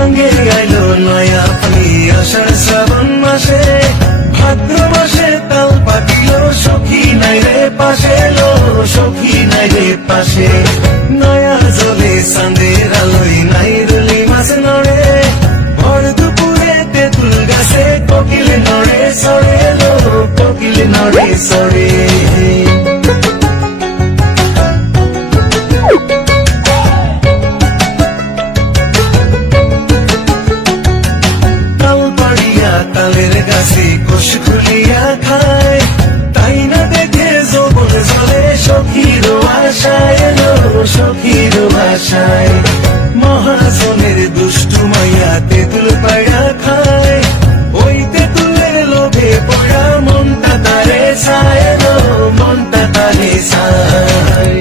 গাঙ্গে আইলো নয়া পানি আষাঢ় শ্রাবণ মাসে, ভাদ্র মাসে তাল পাকিল সখী নাই রে পাশে লো, সখী নাই রে পাশে। নয়া জলে চাঁদের আলোয় নাই রুলি মাছ নড়ে, ভর দুপুরে তেঁতুল গাছে কোকিল নড়ে সরে লো, কোকিল নড়ে সরে। তালের গাছে কোষ খুলিয়া খায়, তাই না দেখে যৌবন জলে সখীর আশায় লো, সখীর আশায়। মহাজনের দুষ্টু মাইয়া তেঁতুল পাড়া খায়, ওই তেঁতুলের লোভে পড়া মনটা তারে চায় লো, মনটা তারে চায়।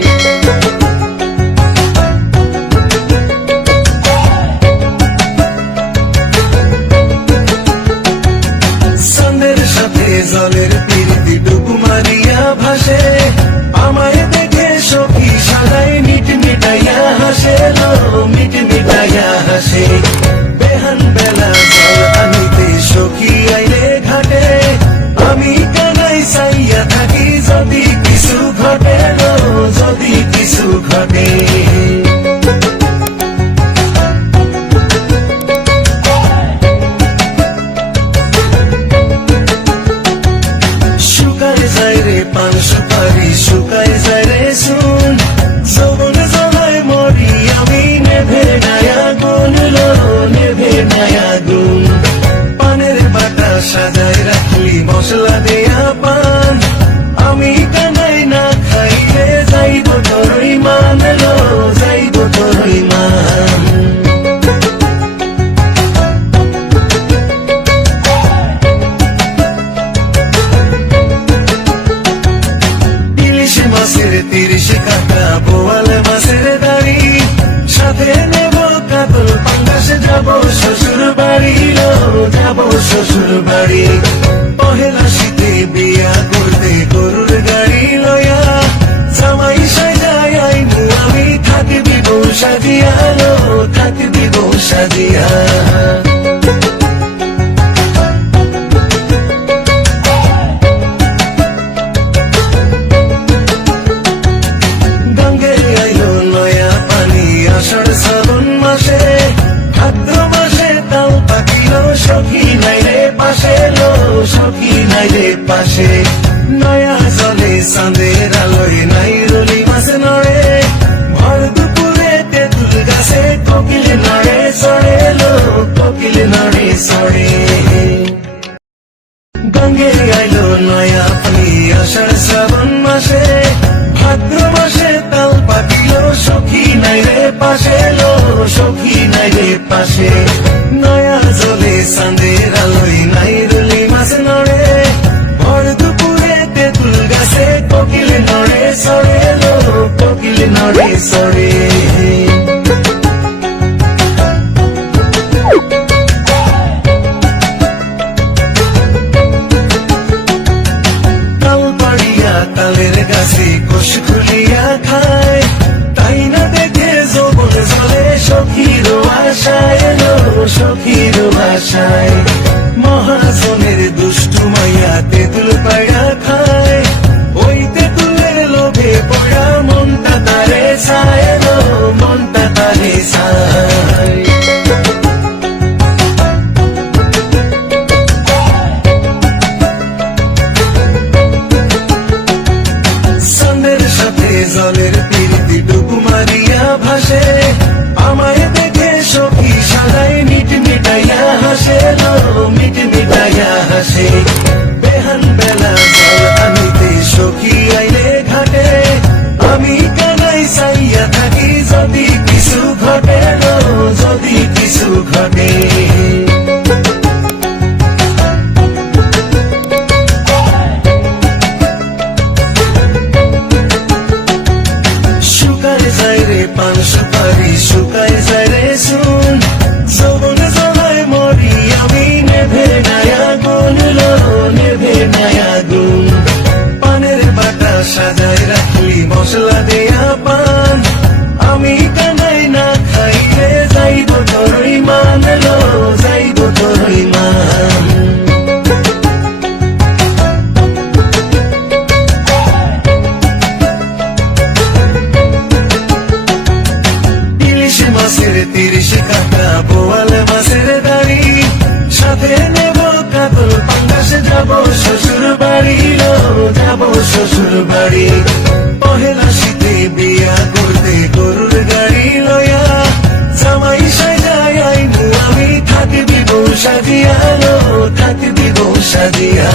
জলের প্রীতি ডুবু মারিয়া ভাসে, আমায় দেখে সখী সারাই মিট মিটাইয়া হাসে লো, মিট মিটাইয়া হাসে। বেহান বেলা জল আনিতে সখী আইলে ঘাটে, আমি কানাই চাইয়া থাকি যদি কিছু ঘটে লো, যদি কিছু ঘটে। পান সুপারি শুকায় যায় রে শুন, যৌবন জ্বালায় মরি আমি নেভে নায়া গুণ লো, নেভে নায়া গুণ। পানের বাটা সাজায় রাখলি মশলা দেয়া পান, আমি কানাই না খাইলে যাইব তোরই মান লো, যাইব তোরই মান। মাছের 30 কাটা বোয়াল মাছের দাড়ি, সাথে নেব কাতল পাঙ্গাসে যাব শ্বশুর বাড়ি লো, যাব শ্বশুর বাড়ি। পহেলা শীতে বিয়া করতে গরুর গাড়ি লয়া, জামাই সাজায় আইনু আমি থাকবি বউ সাজিয়া লো, থাকবি বউ সাজিয়া। আষাঢ় শ্রাবণ মাসে, ভাদ্র মাসে তাল পাকিল সখী নাই রে পাশে লো, সখী নাই রে পাশে। নয়া জলে চাঁদের আলোয় নাই রুলি মাছ নড়ে, ভর দুপুরে তেঁতুল গাছে কোকিল নড়ে চড়ে লো, কোকিল নড়ে চড়ে। গাঙ্গে আইলো নয়া পানি আষাঢ় শ্রাবণ মাসে, ভাদ্র মাসে তাল পাকিল সখী নাই রে পাশে লো, সখী নাই রে পাশে। নয়া জলে চাঁদের আলোয় নাই রুলি মাছ নড়ে, ভর দুপুরে তেঁতুল গাছে কোকিল নড়ে চড়ে লো, কোকিল নড়ে চড়ে। তালের গাছে কোষ খুলিয়া খায়, তাই না দেখে যৌবন জলে সখীর আশায় লো, সখীর আশায়। মহাজনের দুষ্টু মাইয়া তেঁতুল পাড়া খায়, ওই তেঁতুলের লোভে পড়া মনটা তারে চায় লো, মনটা তারে চায়। জলের প্রীতি ডুবু মারিয়া ভাসে, আমায় দেখে সখী সারাই মিট মিটাইয়া হাসে লো, মিট মিটাইয়া হাসে। বেহান বেলা জল আনিতে সখী আইলে ঘাটে, আমি কানাই চাইয়া থাকি যদি কিছু ঘটে লো, যদি কিছু ঘটে। পান সুপারি শুকায় যায় রে শুন, যৌবন জ্বালায় মরি আমি নেভে নায়া গুণ লো, নেভে নায়া গুণ। পানের বাটা সাজায় রাখলি মশলা দেয়া পান, আমি কানাই না খাইলে যাইব তোরই মান মাছের 30 কাটা বোয়াল মাছের দাড়ি সাথে নেব কাতল পাঙ্গাস যাব শ্বশুর বাড়ি যাব শ্বশুর বাড়ি পহেলা শীতে বিয়া করতে গরুর গাড়ি লয়া জামাই সাজাই আইনু আমি থাকবি বউ সাজিয়া থাকবি বউ সাজিয়া